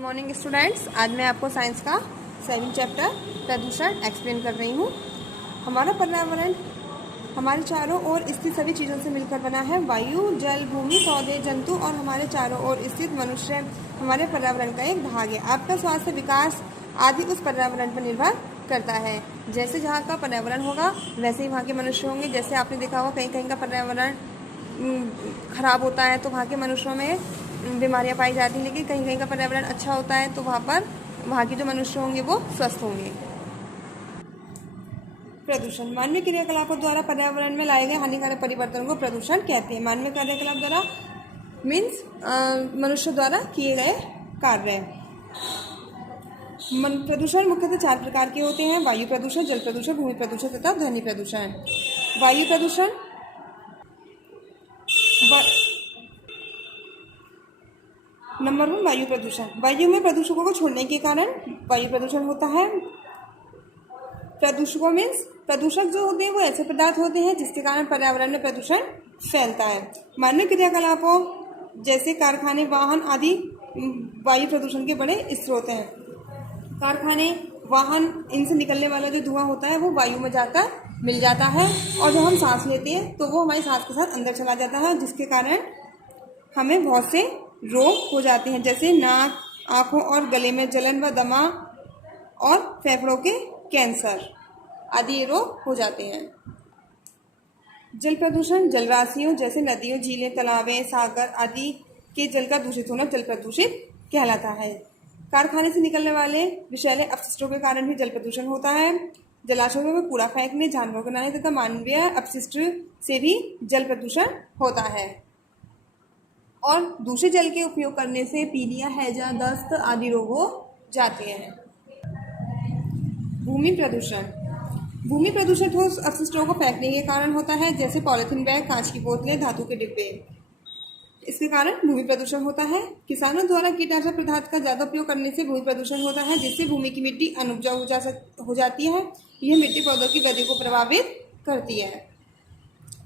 Morning students, आज मैं आपको साइंस का 7 चैप्टर प्रदूषण एक्सप्लेन कर रही हूँ। हमारा पर्यावरण हमारे चारों ओर स्थित सभी चीज़ों से मिलकर बना है। वायु, जल, भूमि, पौधे, जंतु और हमारे चारों ओर स्थित मनुष्य हमारे पर्यावरण का एक भाग है। आपका स्वास्थ्य, विकास आदि उस पर्यावरण पर निर्भर करता है। जैसे जहाँ का पर्यावरण होगा वैसे ही वहाँ के मनुष्य होंगे। जैसे आपने देखा होगा कहीं कहीं का पर्यावरण खराब होता है तो वहाँ के मनुष्यों में बीमारियां पाई जाती हैं, लेकिन कहीं कहीं का पर्यावरण अच्छा होता है तो वहाँ के जो मनुष्य होंगे वो स्वस्थ होंगे। प्रदूषण मानवीय क्रियाकलापों द्वारा पर्यावरण में लाए गए हानिकारक परिवर्तन को प्रदूषण कहते हैं। मानवीय क्रियाकलाप द्वारा मीन्स मनुष्य द्वारा किए गए कार्य। प्रदूषण मुख्यतः 4 प्रकार के होते हैं: वायु प्रदूषण, जल प्रदूषण, भूमि प्रदूषण तथा ध्वनि प्रदूषण। वायु प्रदूषण नंबर 1, वायु प्रदूषण। वायु में प्रदूषकों को छोड़ने के कारण वायु प्रदूषण होता है। प्रदूषकों मीन्स प्रदूषक जो होते हैं वो ऐसे पदार्थ होते हैं जिसके कारण पर्यावरण में प्रदूषण फैलता है। मानवीय क्रियाकलापों जैसे कारखाने, वाहन आदि वायु प्रदूषण के बड़े स्रोत हैं। कारखाने, वाहन, इनसे निकलने वाला जो धुआं होता है वो वायु में जाकर मिल जाता है और जब हम सांस लेते हैं तो वो हमारी सांस के साथ अंदर चला जाता है, जिसके कारण हमें बहुत से रोग हो जाते हैं, जैसे नाक, आँखों और गले में जलन व दमा और फेफड़ों के कैंसर आदि ये रोग हो जाते हैं। जल प्रदूषण जलराशियों जैसे नदियों, झीलें, तालाबें, सागर आदि के जल का दूषित होना जल प्रदूषित कहलाता है। कारखाने से निकलने वाले विषैले अपशिष्टों के कारण भी जल प्रदूषण होता है। जलाशयों में कूड़ा फेंकने, जानवरों को नहलाने तथा मानवीय अपशिष्ट से भी जल प्रदूषण होता है। और दूषित जल के उपयोग करने से पीलिया, हैजा, दस्त आदि रोग हो जाते हैं। भूमि प्रदूषण भूमि प्रदूषण ठोस अपशिष्टों को फेंकने के कारण होता है, जैसे पॉलिथीन बैग, कांच की बोतलें, धातु के डिब्बे। इसके कारण भूमि प्रदूषण होता है। किसानों द्वारा कीटनाशक पदार्थ का ज्यादा उपयोग करने से भूमि प्रदूषण होता है, जिससे भूमि की मिट्टी अनुपजाऊ हो जाती है। यह मिट्टी पौधों की वृद्धि को प्रभावित करती है।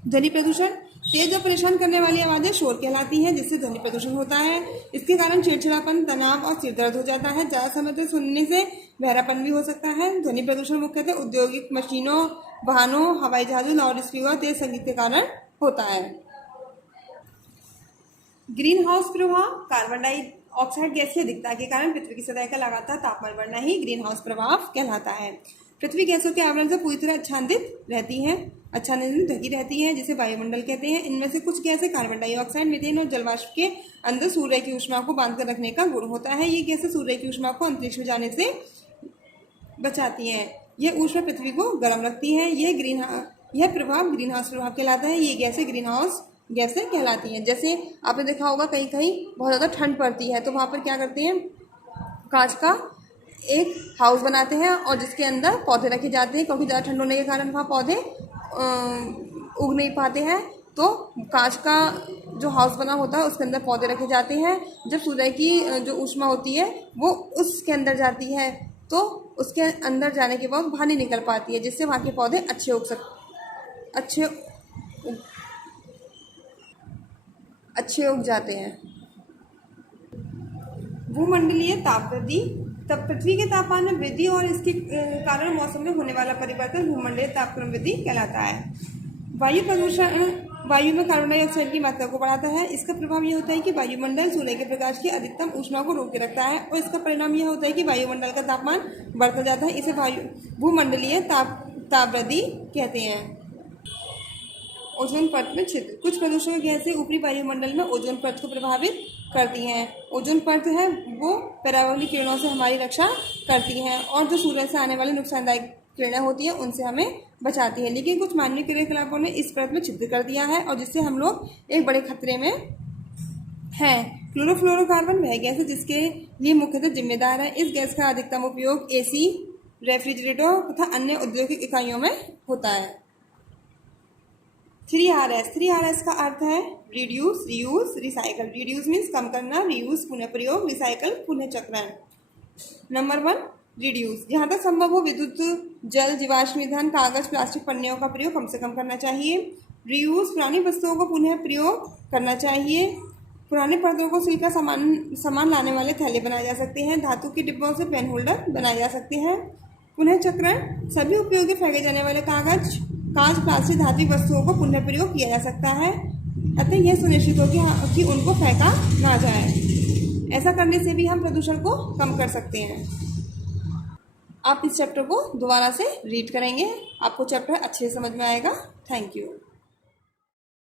ध्वनि प्रदूषण तेज और परेशान करने वाली आवाजें शोर कहलाती हैं, जिससे ध्वनि प्रदूषण होता है। इसके कारण चिड़चिड़ापन, तनाव और सिरदर्द हो जाता है। ज्यादा समय तक सुनने से बहरापन भी हो सकता है। ध्वनि प्रदूषण मुख्यतः औद्योगिक मशीनों, वाहनों, हवाई जहाजों, लाउड स्पीकर, तेज संगीत के कारण होता है। ग्रीन हाउस प्रभाव कार्बन डाइऑक्साइड गैस की अधिकता के कारण पृथ्वी की सतह का लगातार तापमान बढ़ना ही ग्रीन हाउस प्रभाव कहलाता है। पृथ्वी गैसों के आवरण से पूरी तरह आच्छादित रहती है, ढकी रहती है, जिसे वायुमंडल कहते हैं। इनमें से कुछ गैसें कार्बन डाइऑक्साइड, मीथेन और जलवाष्प के अंदर सूर्य की ऊष्मा को बांध कर रखने का गुण होता है। ये गैसें सूर्य की ऊष्मा को अंतरिक्ष में जाने से बचाती हैं। यह ऊष्मा पृथ्वी को गर्म रखती है। यह प्रभाव ग्रीन हाउस प्रभाव कहलाता है। ये गैसें ग्रीन हाउस गैसें कहलाती हैं। जैसे आपने देखा होगा कहीं कहीं बहुत ज़्यादा ठंड पड़ती है तो वहाँ पर क्या करते हैं, कांच का एक हाउस बनाते हैं और जिसके अंदर पौधे रखे जाते हैं, क्योंकि ज़्यादा ठंड होने के कारण वहाँ पौधे उग नहीं पाते हैं, तो कांच का जो हाउस बना होता है उसके अंदर पौधे रखे जाते हैं। जब सूर्य की जो ऊष्मा होती है वो उसके अंदर जाती है तो उसके अंदर जाने के बाद बाहर नहीं निकल पाती है, जिससे वहाँ के पौधे अच्छे उग जाते हैं। भूमंडलीय ताप वृद्धि तब पृथ्वी के तापमान में वृद्धि और इसके कारण मौसम में होने वाला परिवर्तन भूमंडलीय तापक्रम वृद्धि कहलाता है। वायु प्रदूषण वायु में कार्बन डाइऑक्साइड की मात्रा को बढ़ाता है। इसका प्रभाव यह होता है कि वायुमंडल सूर्य के प्रकाश की अधिकतम ऊष्मा को रोके रखता है और इसका परिणाम यह होता है कि वायुमंडल का तापमान बढ़ता जाता है। इसे भूमंडलीय ताप वृद्धि कहते हैं। ओजोन परत में छिद्र कुछ प्रदूषक गैसें ऊपरी वायुमंडल में ओजोन परत को प्रभावित करती हैं। ओजोन परत है वो पराबैंगनी किरणों से हमारी रक्षा करती हैं और जो सूर्य से आने वाली नुकसानदायक किरणें होती हैं उनसे हमें बचाती है। लेकिन कुछ मानवीय क्रियाकलापों ने इस परत में छिद्र कर दिया है और जिससे हम लोग एक बड़े खतरे में हैं। क्लोरोफ्लोरोकार्बन वह गैस है जिसके लिए मुख्यतः जिम्मेदार है। इस गैस का अधिकतम उपयोग एसी, रेफ्रिजरेटर तथा अन्य औद्योगिक इकाइयों में होता है। 3RS का अर्थ है reduce, reuse, recycle. Reduce means कम करना, रीयूज पुनः प्रयोग, रिसाइकल पुनः चक्रण। नंबर 1 रिड्यूस, जहाँ तक संभव हो विद्युत, जल, जीवाश्म ईंधन, कागज, प्लास्टिक, पन्नियों का प्रयोग कम से कम करना चाहिए। रीयूज, पुरानी वस्तुओं को पुनः प्रयोग करना चाहिए। पुराने पर्दों को सिलकर सामान लाने वाले थैले बनाए जा सकते हैं। धातु के डिब्बों से पेन होल्डर बनाए जा सकते हैं। पुनः चक्रण, सभी उपयोगी फेंके जाने वाले कागज, कांच, प्लास्टिक, धात्विक वस्तुओं को पुनः प्रयोग किया जा सकता है। अतः यह सुनिश्चित हो कि उनको फेंका ना जाए। ऐसा करने से भी हम प्रदूषण को कम कर सकते हैं। आप इस चैप्टर को दोबारा से रीड करेंगे, आपको चैप्टर अच्छे से समझ में आएगा। Thank you.